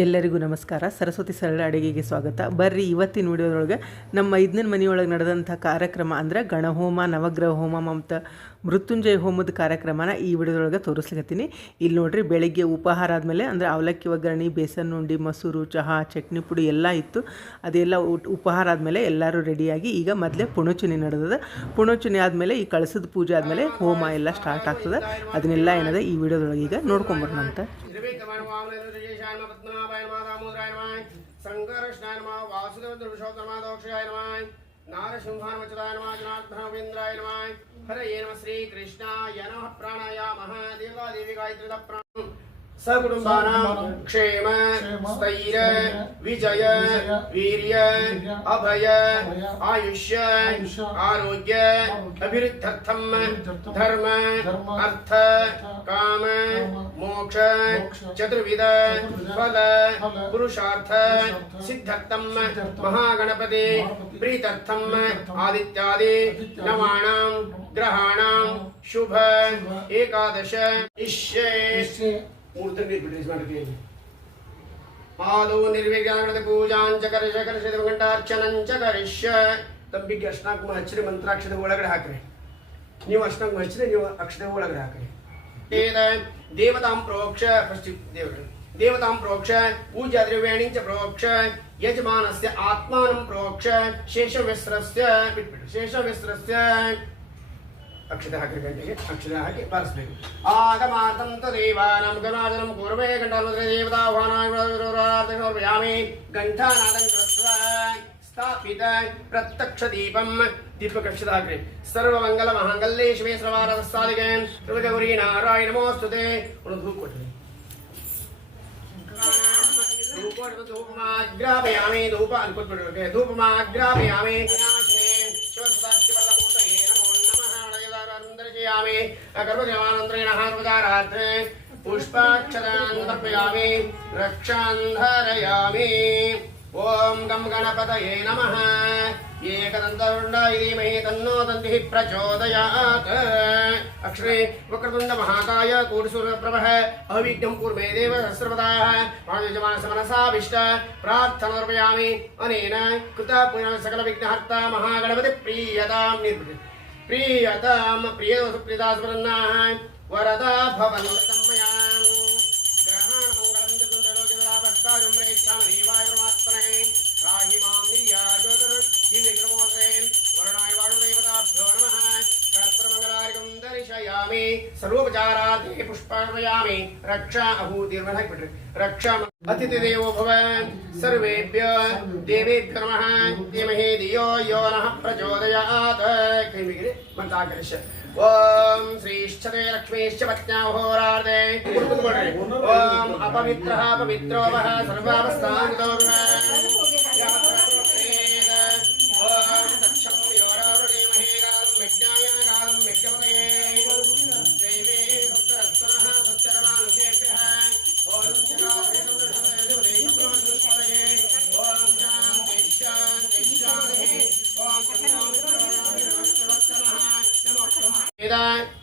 ಎಲ್ಲರಿಗೂ ನಮಸ್ಕಾರ. ಸರಸ್ವತಿ ಸರಳ ಅಡುಗೆಗೆ ಸ್ವಾಗತ. ಬರ್ರಿ, ಇವತ್ತಿನ ವಿಡಿಯೋದೊಳಗೆ ನಮ್ಮ ಐದನೇ ಮನೆಯೊಳಗೆ ನಡೆದಂಥ ಕಾರ್ಯಕ್ರಮ ಅಂದರೆ ಗಣಹೋಮ, ನವಗ್ರಹ ಹೋಮ ಮತ್ತು ಮೃತ್ಯುಂಜಯ ಹೋಮದ ಕಾರ್ಯಕ್ರಮನ ಈ ವಿಡಿಯೋದೊಳಗೆ ತೋರಿಸ್ಲಿಕತ್ತೀನಿ. ಇಲ್ಲಿ ನೋಡ್ರಿ, ಬೆಳಗ್ಗೆ ಉಪಹಾರ ಆದಮೇಲೆ ಅಂದರೆ ಅವಲಕ್ಕಿ, ಒಗ್ಗರಣೆ, ಬೇಸನ್, ಉಂಡಿ, ಮೊಸರು, ಚಹಾ, ಚಟ್ನಿ ಪುಡಿ ಎಲ್ಲ ಇತ್ತು. ಅದೆಲ್ಲ ಉಪಹಾರ ಆದಮೇಲೆ ಎಲ್ಲರೂ ರೆಡಿಯಾಗಿ ಈಗ ಮೊದಲೇ ಪುಣಚುನಿ ನಡೆದದ. ಪುಣೋಚನೆ ಆದಮೇಲೆ ಈ ಕಳಸದ ಪೂಜೆ ಆದಮೇಲೆ ಹೋಮ ಎಲ್ಲ ಸ್ಟಾರ್ಟ್ ಆಗ್ತದೆ. ಅದನ್ನೆಲ್ಲ ಏನದ ಈ ವಿಡಿಯೋದೊಳಗೆ ಈಗ ನೋಡ್ಕೊಂಬರ್ನಂತ శృంగకృష్ణాయ నమ వాసుదేవ దృషోత్తమ దోక్షాయ నమ నారసింహానమచుతాయ నమ జనార్దనవేంద్రాయ నమ హరయే నమ శ్రీకృష్ణాయ నమ ప్రాణాయామ దేవాదేవి గాయత్రిద ప్రాణం సకుటుంబానాం క్షేమ స్థైర విజయ వీర్య అభయ ఆయుష్య ఆరోగ్య అభివృద్ధర్థం ధర్మ అర్థ काम मोक्ष चतुर्विद फल पुरुषार्थ सिद्धर्थम महागणपति प्रीतर्थम आदित्यादि नवाणाम ग्रहाणाम शुभ एकादश इष्ये। आदौ निर्विघ्नाकृत पूजाञ्च करिष करिषित च अश्नाक ತಂಬಿಗೆ ಅಷ್ಟನಾಗ ಹಚ್ಚಿರಿ ಮಂತ್ರಾಕ್ಷತೆ ಒಳಗಡೆ ಹಾಕ್ರಿ ನೀವು तेन देवतां प्रोक्ष देवतां प्रोक्ष, पूज्यद्रव्याणि च प्रोक्ष, यजमानस्य आत्मानं प्रोक्ष शेषविस्रस्य शेषविस्रस्य अक्षितः कृते अक्षितः परस्मिन् आगमार्थं तदेवानां गणादनं पूर्वे घण्टादेवताह्वानाय घण्टानादं स्थापित प्रत्यक्ष दीपम दीपक अक्षताग्रे सर्व मंगल मंगल्ये शिवे सर्वारदस्तादिके त्रिलोक गौरी नारायण नमोस्तुते उन धूप कोट धूप कोट धूप माग्रापयामि धूप अनुकुट कोट रखे धूप माग्रापयामि पुष्पाक्षदान तर्पयामि रक्षान्धरयामि ॐ गम गणपत नम। एकदन्तरुण्डाय धीमहि तन्नो दंति प्रचोदयात्। अक्षरे वक्रतुण्डमहाकाय कूर्सुरप्रभः अविघ्नं पूर्वे देव सहस्रपदाः वाणिज्यमानसमनसाभिष्ट प्रार्थनर्पयामि। अनेन कृतः पुनः प्रीयता प्रीयता प्रिय प्रीयतां वरदा ಸಮರ್ಪಯಾಮಿ ಸರ್ವೋಪಚಾರಾರ್ಥ ಪುಷ್ಪಾನ್ವಯಾಮಿ ರಕ್ಷಾ ಅಭೂತಿರ್ವನ ಹಾಕ್ಬಿಟ್ರಿ ರಕ್ಷಾ ಅತಿಥಿ ದೇವೋ ಭವನ್ ಸರ್ವೇಭ್ಯ ದೇವೇಭ್ಯ ನಮಃ ಧೀಮಹಿ ಧಿಯೋ ಯೋ ನಃ ಪ್ರಚೋದಯಾತ್ ಕೈಮಿಗಿರಿ ಮಂತ ಆಕರಿಷ್ಯ ಓಂ ಶ್ರೀಶ್ಚತೆ ಲಕ್ಷ್ಮೀಶ್ಚ ಪತ್ನ್ಯಾ ಹೋರಾರ್ದೆ ಓಂ ಅಪವಿತ್ರಃ ಪವಿತ್ರೋ ವಹ ಸರ್ವಾವಸ್ಥಾನ್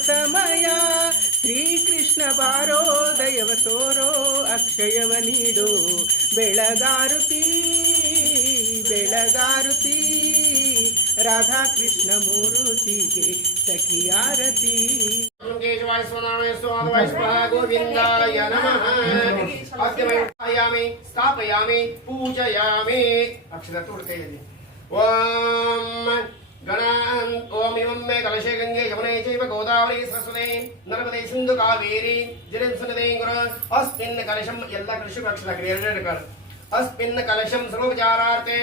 ಸಮಯ ಶ್ರೀಕೃಷ್ಣ ಬಾರೋ ದಯವ ತೋರೋ ಅಕ್ಷಯವ ನೀಡು ಬೆಳಗಾರುತಿ ಬೆಳಗಾರುತಿ ರಾಧಾಕೃಷ್ಣ ಮೂರುತಿಗೆ ಸಖಿಯಾರತಿ ಗೋವಿಂದಾಯ ನಮಃ ಸ್ಥಾಪಯಾಮಿ ಪೂಜಯಾಮಿ ಅಕ್ಷರ ತೋಡ್ತೇನೆ ಓಂ गणान् ओमिमं मे कलशे गङ्गे यमुने चैव गोदावरी सरस्वती नर्मदे सिन्धु कावेरी जलं सुनदे गुरु अस्मिन् कलशम् एल्ल कृषि पक्षद क्रियर्णकर् अस्मिन् कलशं सर्वोपचारार्थे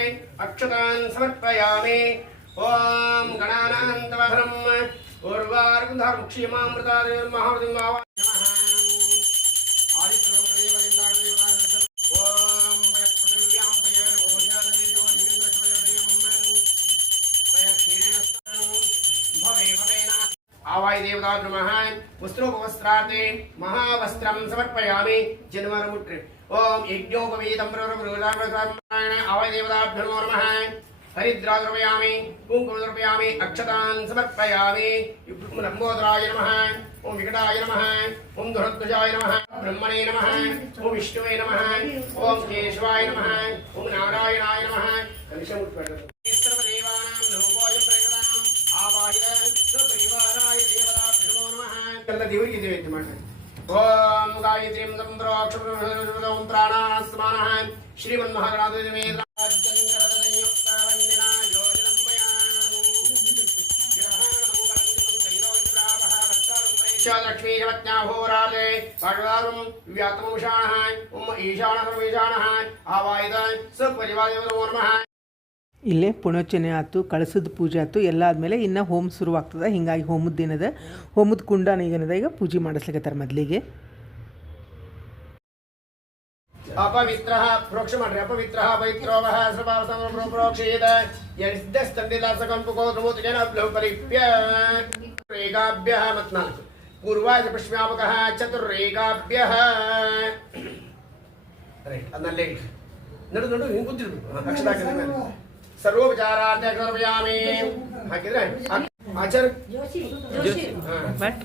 अक्षतान् समर्पयामि ॐ गणानान्तवहरम् उर्वार्गुधामुक्षीमामृतादेव महावृतिं आवाय देवता नमः वस्त्रोपवस्त्रार्थे महावस्त्रं समर्पयामि जन्मरमुट्रे। ॐ यज्ञोपवीतं प्रवरपुरुषामृताय आवाय देवताभ्यो नमो। नमः हरिद्राद्रपयामि कुङ्कुमद्रपयामि अक्षतान् समर्पयामि। लम्बोदराय नमः, ॐ विकटाय नमः, ॐ धुरध्वजाय नमः, ब्रह्मणे नमः, ॐ विष्णुवे नमः, ॐ केशवाय नमः, ॐ नारायणाय नमः। सर्वदेवानां దేవుడికి ఇదేమైంది మాట ఓం గాయత్రీ ప్రోక్షం ప్రాణాస్మాన శ్రీమన్మహాగణాధుమే లక్ష్మీజలజ్ఞాహోరాలే పడ్వారం వ్యాతముషాణ ఉమ్మ ఈశాన ప్రవేశాన ఆవాయుధ సుపరివాదేవ నమో ಇಲ್ಲೇ ಪುಣೋಚನೆ ಆಯ್ತು, ಕಳಸದ ಪೂಜೆ ಆಯ್ತು, ಎಲ್ಲ ಆದಮೇಲೆ ಇನ್ನು ಹೋಮ್ ಶುರುವಾಗ್ತದೆ. ಹಿಂಗಾಗಿ ಹೋಮದ ಏನದ ಹೋಮದ ಕುಂಡನ ಏನದ ಈಗ ಪೂಜೆ ಮಾಡಿಸ್ಲಿಕ್ಕತ್ತಾರ ಮೊದಲಿಗೆ. ಅಪವಿತ್ರ, ಪ್ರೋಕ್ಷ ಮಾಡ್ರಿ, ಅಪವಿತ್ರ ಪವಿತ್ರೋವಹ ಸ್ವಭಾವ ಪ್ರೋಕ್ಷೇದ ಪರಿಪ್ಯ. ರೇಗಾಭ್ಯ ಮತ್ನಾಲ್ಕು ಪೂರ್ವಾಜ ಪುಷ್ಮ್ಯಾಪಕಃ ಚತುರ್ರೇಗಾಭ್ಯ. ರೈಟ್ ಅದನ್ನ ಲೈಟ್. ನಡು ನಡು, ಹಿಂಗೆ ಕೂತಿರ್ಬೇಕು. ಅಕ್ಷರ ಹಾಕಿದ ಮೇಲೆ ಸರ್ವೋಪಚಾರಾರ್ಥ ಸಮರ್ಪಯಾಮಿ ಹಾಕಿದ್ರೆ ಆಚಾರ ಬಟ್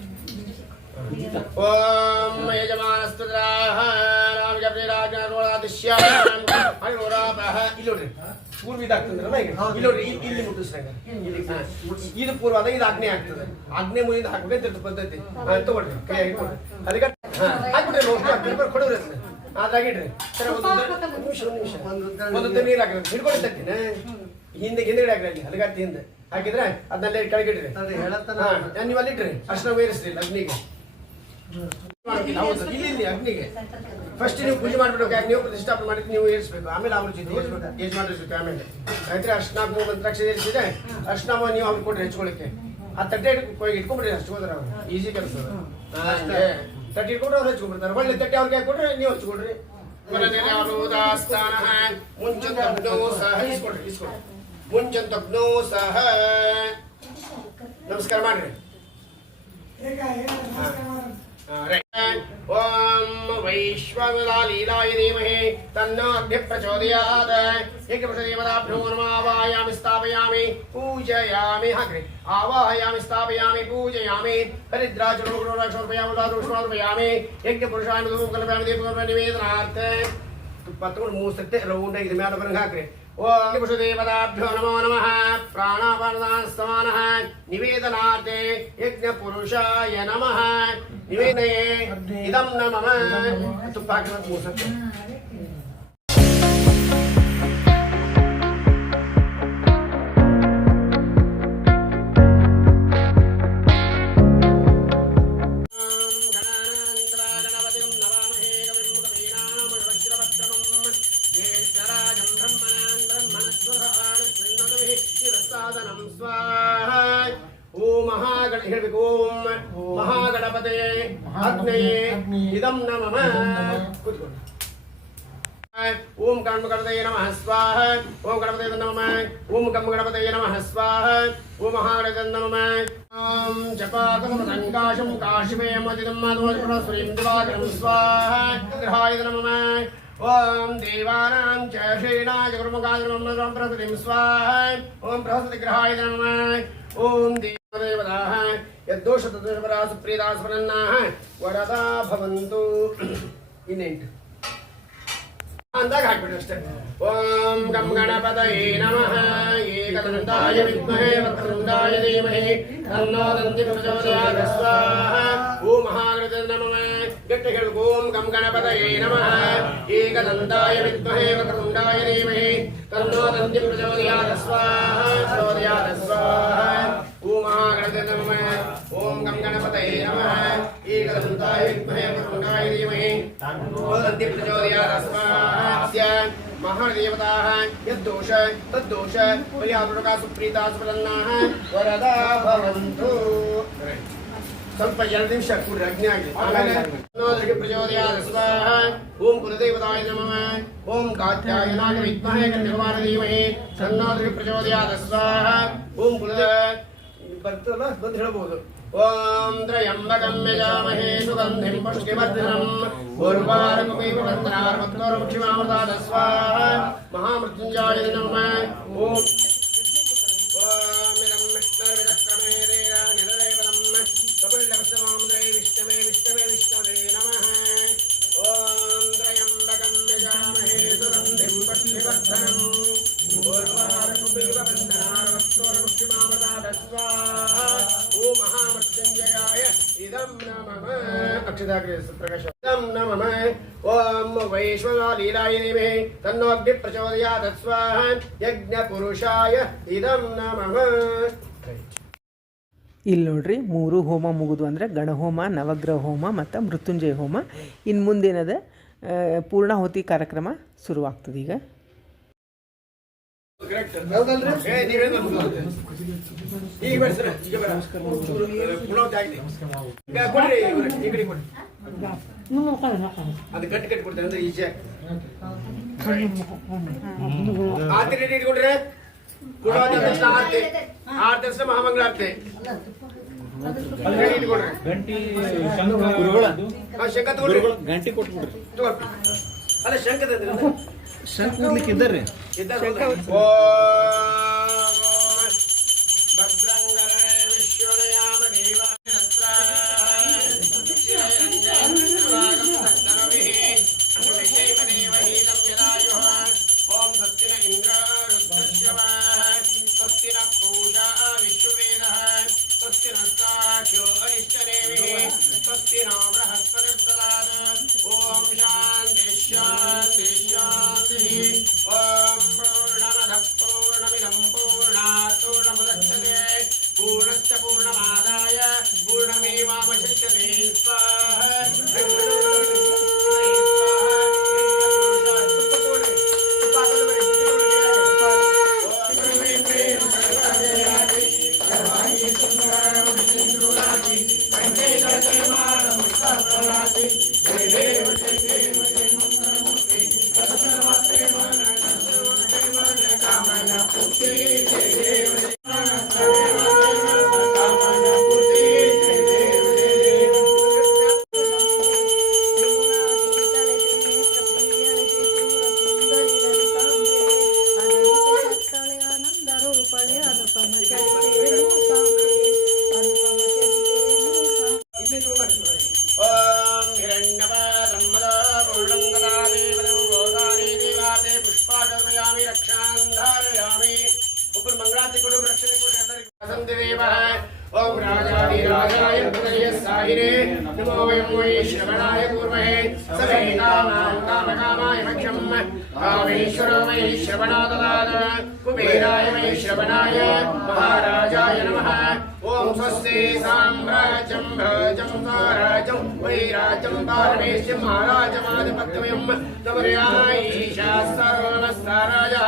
ಓಂ ಯಜಮಾನಸ್ತುದ್ರಾಹ ರಾಮ ಜಪೇ ರಾಜನರೋಳಾದಿಶ್ಯಾಮ ಅಯೋರಾಪಹ ಇಲ್ಲಿ ನೋಡ್ರಿ ಪೂರ್ವ ಇದಾಗ್ತಂದ್ರಲ್ಲ ಈಗ ಇಲ್ಲಿ ನೋಡ್ರಿ ಇಲ್ಲಿ ಇಲ್ಲಿ ಮುಟ್ಟಿಸ್ರಂಗ ಹಾ. ಇದು ಪೂರ್ವ ಅದ ಇದು ಆಗ್ನೇಯ ಆಗ್ತದೆ ಆಗ್ನೇಯ ಮುಗಿದ ಹಾಕ್ಬೇಕಂತ ಇರ್ತದೆ ಪದ್ಧತಿ ಹಾ, ತಗೊಳ್ರಿ ಕೈ ಹಿಡ್ಕೊಳ್ರಿ ಅದಕ್ಕೆ ಹಾ, ಹಾಕ್ಬಿಡ್ರಿ ನೋಡಿ ಪೇಪರ್ ಕೊಡೋರಿ ಅದನ್ನ ಅದ್ರಾಗ ಇಡ್ರಿ ಸರಿ ಒಂದು ದ- ಒಂದು ನಿಮಿಷ ಒಂದು ನಿಮಿಷ ಒಂದು ದ ನೀರು ಹಾಕ್ರಿ ಹಿಡ್ಕೊಂಡು ತರ್ತೀನಿ ಹಿಂದೆ ಹಿಂದೆ ಹಾಕ್ರಿ ಅಲ್ಲಿ ಅಲ್ಲಿಗತ್ತಿ ಹಿಂದೆ. ಹಾಕಿದ್ರೆ ಅದನ್ನೆಲ್ಲ ಕೆಳಗಿಡ್ರಿ. ನೀವು ಅಲ್ಲಿ ಇಡ್ರಿ ಅರ್ಶನ ವೈರಿಸ್ರಿ ಅಗ್ನಿಗೆ. ಹೌದು ಇಲ್ಲಿ ಇಲ್ಲಿ ಅಗ್ನಿಗೆ. ಫಸ್ಟ್ ನೀವು ಪೂಜೆ ಮಾಡ್ಬಿಡ್ಬೇಕು ಯಾಕೆ ನೀವು ಪ್ರತಿಷ್ಠಾಪನೆ ಮಾಡಿದ್ರೆ ನೀವು ಏರಿಸ್ಬೇಕು. ಆಮೇಲೆ ಅವ್ರ ಜೊತೆ ಏಜ್ ಮಾಡಿರ್ಬೇಕು ಆಮೇಲೆ. ಆಯ್ತು ಅರ್ಶನ ಮೂರು ಮಂತ್ರಾಕ್ಷ ಏರಿಸಿದ್ರೆ ಅರ್ಶನ ನೀವು ಅವ್ರು ಕೊಡ್ರಿ ಹೆಚ್ಕೊಳಕ್ಕೆ ಆ ತಟ್ಟೆ ಇಟ್ಕೊ- ಇಟ್ಕೊಂಡ್ಬಿಡ್ರಿ ಅಷ್ಟು ಹೋದ್ರೆ ಅವ್ರು. ಈಸಿ ಕೆಲಸ. ತಟ್ಟೆ ಇಟ್ಕೊಂಡ್ರೆ ಅವ್ರು ಹಚ್ಕೊಂಡ್ಬಿಡ್ತಾರೆ. ಒಳ್ಳೆ ತಟ್ಟೆ ಅವ್ರಿಗೆ ಕೊಟ್ರೆ ನೀವು ಹಚ್ಕೊಡ್ರಿ ಮುಂಚೆ ಸಹ ಇಸ್ಕೊಡ್ರಿ ಇಸ್ಕೊಡ್ರಿ ಮುಂಚಂತಗ್ನೋ ಸಹ ನಮಸ್ಕಾರ ಮಾಡ್ರಿ ಓಂ ವೈಶ್ವಲಾಲೀಲಾಯ ಧೀಮಹಿ ತನ್ನೋ ಅಗ್ನಿ ಪ್ರಚೋದಯಾತ್ ಏಕಪಕ್ಷದೇವತಾಭ್ಯೋ ನಮಾವಾಯಾಮಿ ಸ್ಥಾಪಯಾಮಿ ಪೂಜಯಾಮಿ ಹಾಕ್ರಿ ಆವಾಹಯಾಮಿ ಸ್ಥಾಪಯಾಮಿ ಪೂಜಯಾಮಿ ಹರಿದ್ರಾಚರೋಪಯಾಮಿ ಯಜ್ಞ ಪುರುಷಾಯ ಕಲ್ಪಯಾಮಿ ದೀಪ ನಿವೇದನಾರ್ಥ ತುಪ್ಪ ತಗೊಂಡು ಮೂರು ಸತ್ತೆ ರೌಂಡ್ ಇದು ఓం విషుదేవతాభ్యో నమో నమ. ప్రాణాపానసమాన నివేదనార్థే యజ్ఞ పురుషాయ నమ. నివేదయే. ఇదం నమ. సాదనం స్వాహ. ఓ మహాగణేశ ఓం మహాగణపతే అగ్నయే ఇదం నమః. ఓం కర్మ గణపతయ నమ స్వాహ. ఓం గణపతయ నమ. ఓం కర్మ గణపతయ నమ స్వాహ. ఓం మహాగణత నమ. ఓం జపాకం సంకాశం కాశిమేమతిదం మాధవ స్వాహ. గ్రహాయ నమ. ಜಪಾಕಮಸಂಕಾಶಂ ಕಾಶಿಮೇಮತಿದಂ ಮಾಧವಶ್ರೀಂ ದಿವಾಕರಂ ಸ್ವಾಹ ಗ್ರಹಾಯ ನಮಃ ಓಂ ದೇವಾನಾಂ ಚ ಶ್ರೀಣಾಯ ಗುರುಮುಖಾಯ ನಮಃ ಪ್ರಸತಿಂ ಸ್ವಾಹ ಓಂ ಬೃಹಸ್ಪತಿ ಗ್ರಹಾಯ ನಮಃ ಓಂ ದೇವದೇವತಾಃ ಯದ್ದೋಷ ತದ್ವರ ಸುಪ್ರೀತಾ ಸ್ಮರನ್ನಾಃ ವರದಾ ಭವಂತು ಇನ್ನೆಂಟು ಅಂದಾಗ ಹಾಕ್ಬಿಡಿ ಅಷ್ಟೇ ಓಂ ಗಂ ಗಣಪತಯೇ ನಮಃ ಏಕದಂತಾಯ ವಿದ್ಮಹೇ ವಕ್ರತುಂಡಾಯ ಧೀಮಹಿ ತನ್ನೋ ದಂತಿ ಪ್ರಚೋದಯಾತ್ ಸ್ವಾಹ ಓಂ ಮಹಾಗಣಪತಯೇ ನಮಃ यक्षगणकोम गम गणपतये नमः। एकदन्ताय विद्महे वक्रतुण्डाय धीमहि। तन्नो दन्ति स्वाहा, प्रचोदयात् स्वाहा। ॐ महागणपते नमः ॐ गम गणपतये नमः। एकदन्ताय विद्महे वक्रतुण्डाय धीमहि। तन्नो दन्ति स्वाहा महादेवताः। यद्दोष, तद्दोष पर्यावृणका सुप्रीता स्मरन्नाः वरदा भवन्तु। ಸ್ವಲ್ಪ ಎರಡು ನಿಮಿಷ ಕೂಡ್ರಿ ಅಗ್ನಿ ಆಗಲಿ ಆಮೇಲೆ ಅನ್ನೋದಕ್ಕೆ ಪ್ರಚೋದಯಾದ ಸ್ವಾಹ ಓಂ ಕುಲದೇವತಾಯ ನಮಃ ಓಂ ಕಾತ್ಯಾಯನಾಯ ವಿದ್ಮಹೇ ಕನ್ಯಕುಮಾರ ಧೀಮಹಿ ಅನ್ನೋದಕ್ಕೆ ಪ್ರಚೋದಯಾದ ಸ್ವಾಹ ಓಂ ಕುಲದ ಬರ್ತಲ್ಲ ಬಂದು ಹೇಳ್ಬೋದು ಓಂ ತ್ರಯಂಬಕಂ ಯಜಾಮಹೇ ಸುಗಂಧಿಂ ಪುಷ್ಟಿವರ್ಧನಂ ಉರ್ವಾರಕಮೇವ ವಂದನಾರ್ಮತ್ತೋರ್ಮುಕ್ಷಿಮಾಮೃತಾದ ಸ್ವಾಹ ಮಹಾಮೃತ್ಯುಂಜಾಯ ನಮಃ ಓಂ विष्णवे विष्णवे विष्णवे नमः ॐ त्रयम्बकं यजामहे सुगन्धिं पक्षिवर्धनम् ओ महामृत्युञ्जयाय इदं न मम अक्षताग्रेसप्रकाश इदं न मम ॐ वैश्वनालीलाय देवे तन्नोऽग्निप्रचोदयात् स्वाहा यज्ञपुरुषाय इदं न मम ಇಲ್ಲಿ ನೋಡ್ರಿ, ಮೂರು ಹೋಮ ಮುಗಿದು ಅಂದರೆ ಗಣಹೋಮ, ನವಗ್ರಹ ಹೋಮ ಮತ್ತು ಮೃತ್ಯುಂಜಯ ಹೋಮ. ಇನ್ನು ಮುಂದೆ ಪೂರ್ಣಾಹುತಿ ಕಾರ್ಯಕ್ರಮ ಶುರುವಾಗ್ತದೆ ಈಗ. ಕಟ್ಟಿ ಕಟ್ಟಿ ಕೊಡ್ತಾರೆ ಅಂದ್ರೆ ಈಜಿ ಆಗ್ತದೆ ಹೌದು ಆತ್ರಿ ನೀಡ್ಕೊಡಿ ಗುರುವಾರ ದಿವಸ ಆರತಿ ಆರು ದಿವಸ ಮಹಾಮಂಗಳಾರತಿ. ಶಂಕ ಅಲ್ಲ ಶಂಕ ಓ धीमहि श्रवणाय पूर्वहे सदैतामकामकामाय मह्यम् कामेश्वरो वै श्रवणो कुबेराय वै श्रवणाय महाराजाय नमः। ॐ स्वस्ति साम्राजं राजं साराजं वैराजं पारमेश्यं महाराजमादिपक्तमयं तवर्याय ईशा सर्वमस्ताराजः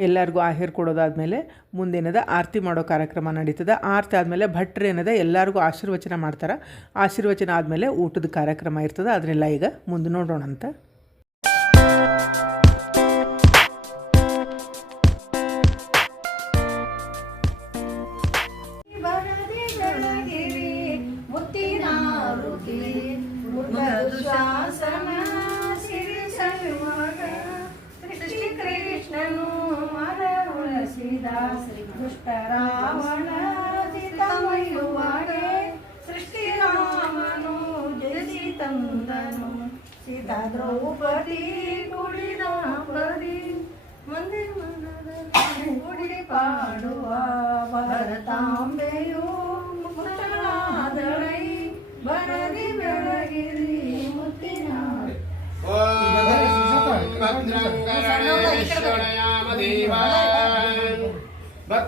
ಎಲ್ಲರಿಗೂ ಆಹೇರ್ ಕೊಡೋದಾದಮೇಲೆ ಮುಂದೇನದ ಆರತಿ ಮಾಡೋ ಕಾರ್ಯಕ್ರಮ ನಡೀತದೆ. ಆರತಿ ಆದಮೇಲೆ ಭಟ್ರು ಏನದ, ಎಲ್ಲರಿಗೂ ಆಶೀರ್ವಚನ ಮಾಡ್ತಾರೆ. ಆಶೀರ್ವಚನ ಆದಮೇಲೆ ಊಟದ ಕಾರ್ಯಕ್ರಮ ಇರ್ತದೆ. ಅದನ್ನೆಲ್ಲ ಈಗ ಮುಂದೆ ನೋಡೋಣ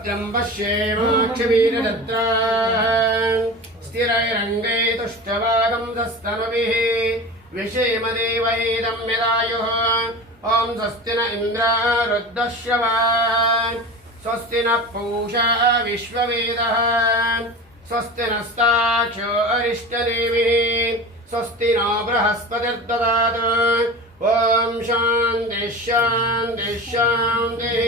भद्रं पश्येमाक्षवीरदत्रान् स्थिरैरङ्गै तुष्टवागं दस्तनभिः विषेमदेवैदं यदायुः ॐ स्वस्ति न इन्द्र रुद्रश्रवान् स्वस्ति न पूषा विश्ववेदः स्वस्ति नस्ताक्षो अरिष्टदेवी स्वस्ति नो बृहस्पतिर्ददातु ॐ शान्ति शान्ति शान्तिः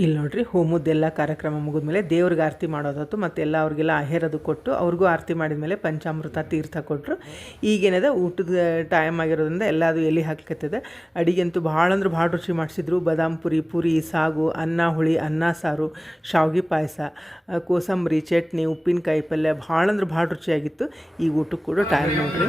ಇಲ್ಲಿ ನೋಡ್ರಿ ಹೋಮದ್ದೆಲ್ಲ ಕಾರ್ಯಕ್ರಮ ಮುಗಿದ್ಮೇಲೆ ದೇವ್ರಿಗೆ ಆರತಿ ಮಾಡೋದಾಯ್ತು ಮತ್ತೆಲ್ಲ ಅವ್ರಿಗೆಲ್ಲ ಅಹೇರದು ಕೊಟ್ಟು ಅವ್ರಿಗೂ ಆರತಿ ಮಾಡಿದ ಮೇಲೆ ಪಂಚಾಮೃತ ತೀರ್ಥ ಕೊಟ್ಟರು ಈಗೇನದ, ಊಟದ ಟೈಮ್ ಆಗಿರೋದ್ರಿಂದ ಎಲ್ಲ ಅದು ಎಲೆ ಹಾಕ್ಲಿಕತ್ತದೆ. ಅಡಿಗೆ ಅಂತೂ ಭಾಳ ಅಂದ್ರೆ ಭಾಳ ರುಚಿ ಮಾಡಿಸಿದ್ರು. ಬಾದಾಮ್ ಪುರಿ ಪುರಿ, ಸಾಗು, ಅನ್ನ, ಹುಳಿ, ಅನ್ನ, ಸಾರು, ಶಾವ್ಗೆ ಪಾಯಸ ಕೋಸಂಬರಿ, ಚಟ್ನಿ, ಉಪ್ಪಿನಕಾಯಿ ಪಲ್ಯ ಭಾಳ ಅಂದ್ರೆ ಭಾಳ ರುಚಿಯಾಗಿತ್ತು. ಈ ಊಟಕ್ಕೆ ಕೂಡ ಟೈಮ್ ನೋಡ್ರಿ.